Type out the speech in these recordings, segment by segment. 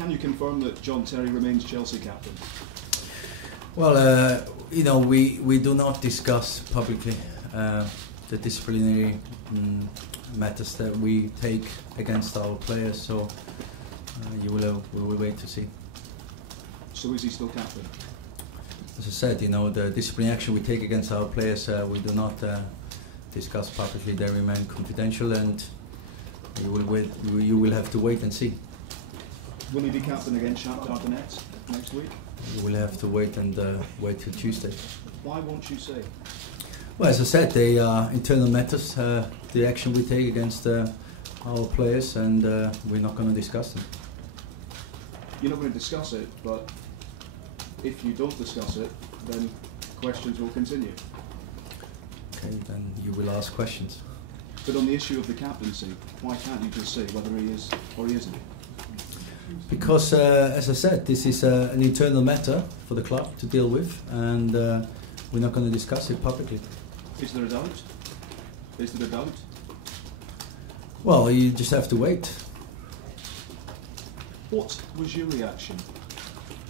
Can you confirm that John Terry remains Chelsea captain? Well, you know, we do not discuss publicly the disciplinary matters that we take against our players, so we will wait to see. So is he still captain? As I said, you know, the disciplinary action we take against our players, we do not discuss publicly. They remain confidential, and you will have to wait and see. Will he be captain against Shakhtar Donetsk next week? You will have to wait and wait till Tuesday. Why won't you say? Well, as I said, they are internal matters, the action we take against our players, and we're not going to discuss them. You're not going to discuss it, but if you don't discuss it, then questions will continue. Okay, then you will ask questions. But on the issue of the captaincy, why can't you just say whether he is or he isn't? Because, as I said, this is an internal matter for the club to deal with, and we're not going to discuss it publicly. Is there a doubt? Is there a doubt? Well, you just have to wait. What was your reaction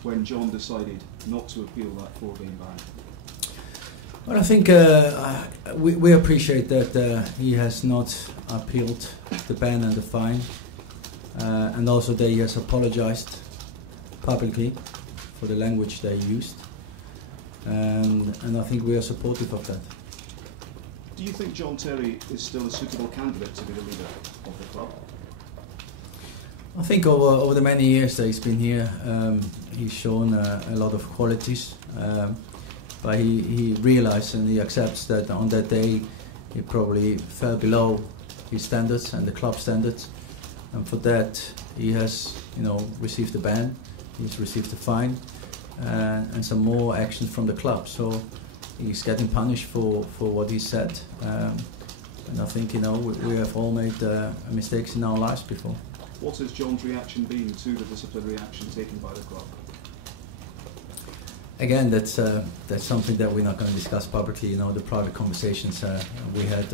when John decided not to appeal that 4-game ban? Well, I think we appreciate that he has not appealed the ban and the fine, and also that he has apologised publicly for the language they used, and I think we are supportive of that. Do you think John Terry is still a suitable candidate to be the leader of the club? I think over the many years that he's been here, he's shown a lot of qualities, but he realised and he accepts that on that day he probably fell below his standards and the club standards, and for that he has, you know, received a ban, he's received a fine, and some more action from the club. So he's getting punished for what he said, and I think, you know, we have all made mistakes in our lives before. What has John's reaction been to the disciplinary action taken by the club? Again, that's something that we're not going to discuss publicly. You know, the private conversations we had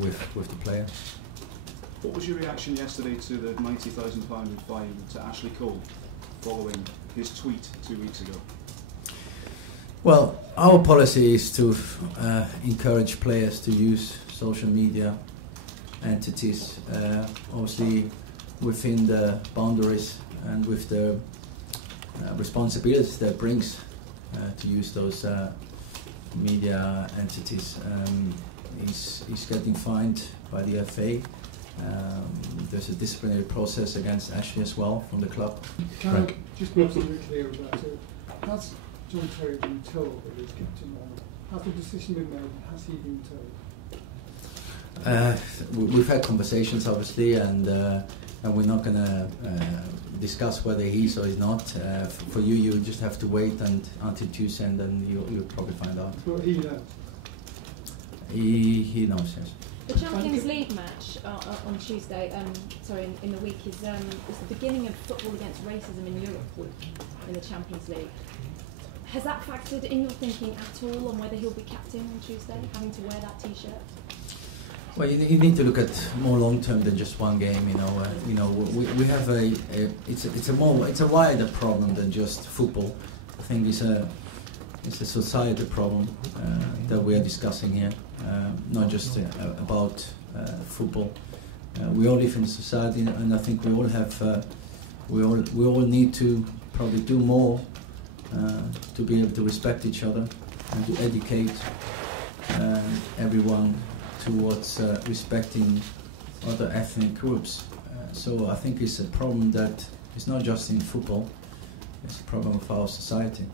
with the player. What was your reaction yesterday to the £90,000 fine to Ashley Cole following his tweet 2 weeks ago? Well, our policy is to encourage players to use social media entities, obviously within the boundaries and with the responsibilities that brings to use those media entities. He's getting fined by the FA. There's a disciplinary process against Ashley as well from the club. Can I just be absolutely clear about it? Has John Terry been told that he's captain or not? Has the decision been made? Has he been told? We've had conversations, obviously, and we're not going to discuss whether he's or he's not. For you just have to wait until Tuesday, and then you'll probably find out. Well, he knows. He knows, yes. The Champions League match on Tuesday, in the week, is the beginning of football against racism in Europe in the Champions League. Has that factored in your thinking at all on whether he'll be captain on Tuesday, having to wear that T-shirt? Well, you need to look at more long term than just one game. You know, we have it's a wider problem than just football. I think it's a societal problem that we are discussing here, not just about football. We all live in a society, and I think we all have we all need to probably do more to be able to respect each other and to educate everyone towards respecting other ethnic groups. So I think it's a problem that is not just in football, it's a problem of our society.